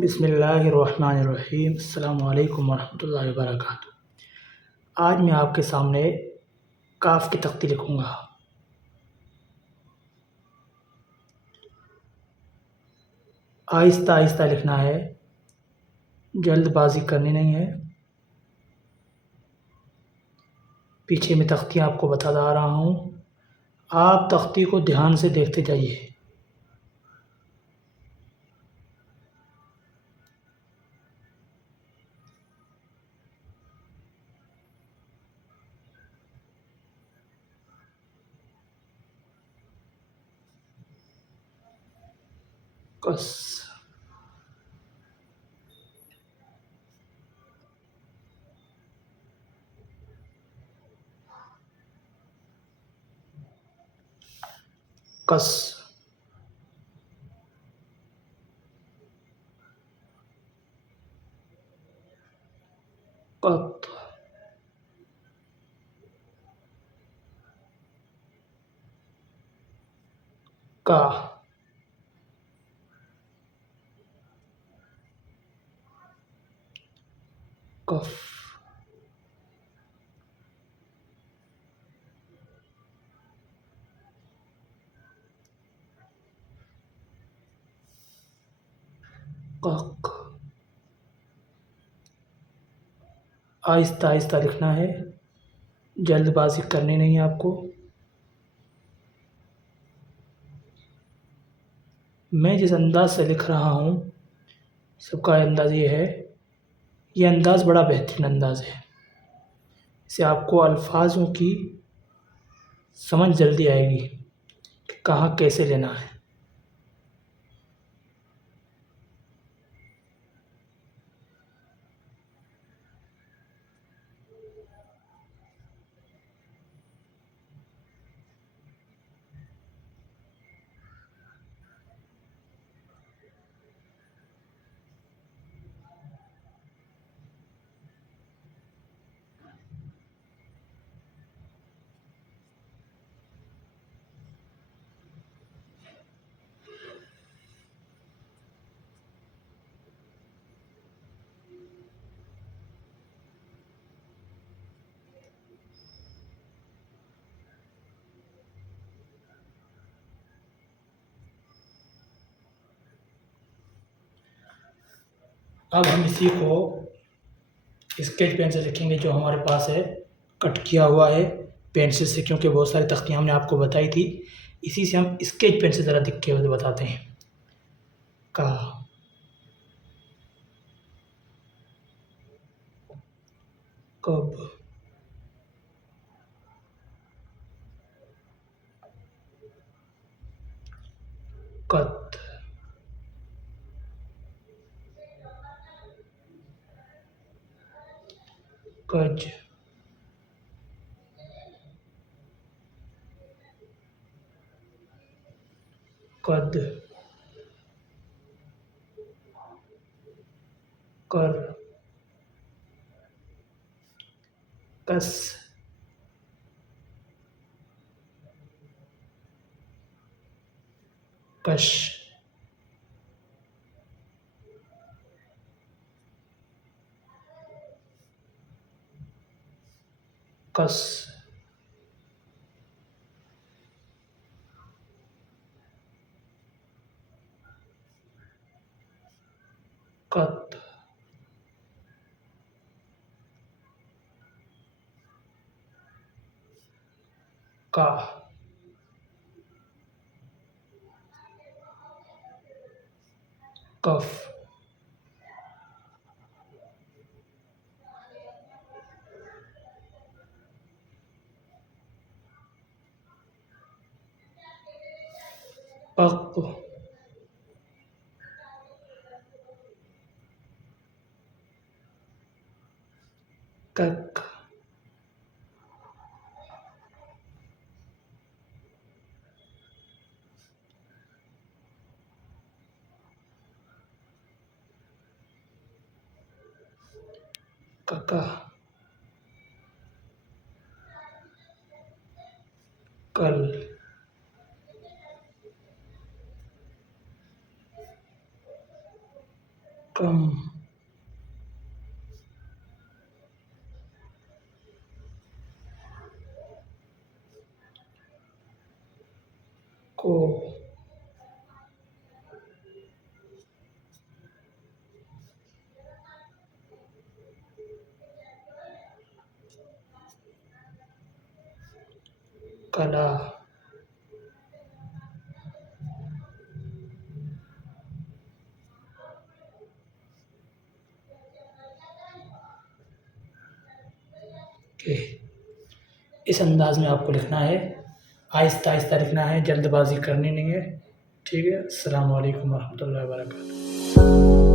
बिस्मिल्लाहिर्रहमानिर्रहीम। अस्सलामु अलैकुम वरहमतुल्लाहि वबरकातुहू। आज मैं आपके सामने काफ की तख्ती लिखूँगा। आहिस्ता आहिस्ता लिखना है, जल्दबाजी करनी नहीं है। पीछे मैं तख्ती आपको बताता आ रहा हूँ, आप तख्ती को ध्यान से देखते जाइए। कस, कस, कत, का, कफ, कक। आहिस्ता आहिस्ता लिखना है, जल्दबाजी करनी नहीं है आपको। मैं जिस अंदाज़ से लिख रहा हूँ, सबका अंदाज़ ये है, ये अंदाज़ बड़ा बेहतरीन अंदाज़ है। इससे आपको अल्फाज़ों की समझ जल्दी आएगी कि कहाँ कैसे लेना है। अब हम इसी को स्केच पेन से लिखेंगे, जो हमारे पास है, कट किया हुआ है पेंसिल से, क्योंकि बहुत सारी तख्तियाँ हमने आपको बताई थी। इसी से हम स्केच पेन से ज़रा दिख के बताते हैं। का, कब, कत, कज, कद, कर, कस, कश, कस, कत, का, कफ, पक, कक, कका, कल, कम को कला के इस अंदाज़ में आपको लिखना है, आहिस्ता आहिस्ता लिखना है, जल्दबाज़ी करनी नहीं है। ठीक है। अस्सलाम वालेकुम वरहमतुल्लाहि वबरकातुहू।